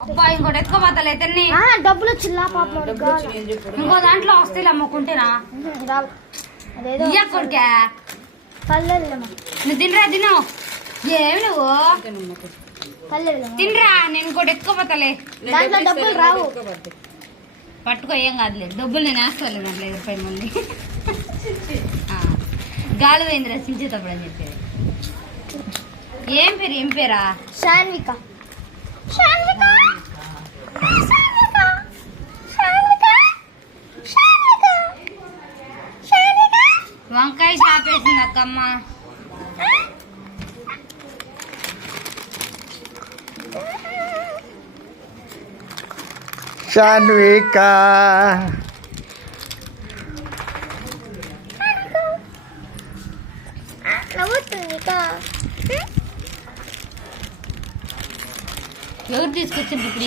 అబ్బా ఇంకోటి ఎత్తుకోపోతలే తిన్ని డబ్బులు వచ్చిందా పాపం ఇంకో దాంట్లో వస్తాయి అమ్ముకుంటేనా కొడుకే నువ్వు తినరా తిను ఏమి నువ్వు తినరా నేను ఇంకోటి ఎత్తుకోపోతలే దాంట్లో డబ్బులు రావు పట్టుకో ఏం కాదులే డబ్బులు నేను వేస్తాను దాంట్లో 20 మంది గాలి పోయింది రచించేటప్పుడు అని చెప్పేది ఏం పేరా శాన్విక వంకాయ షాప్ వేసింది అక్కమ్మ శాన్విక ఎవరు తీసుకొచ్చింది ఇప్పుడు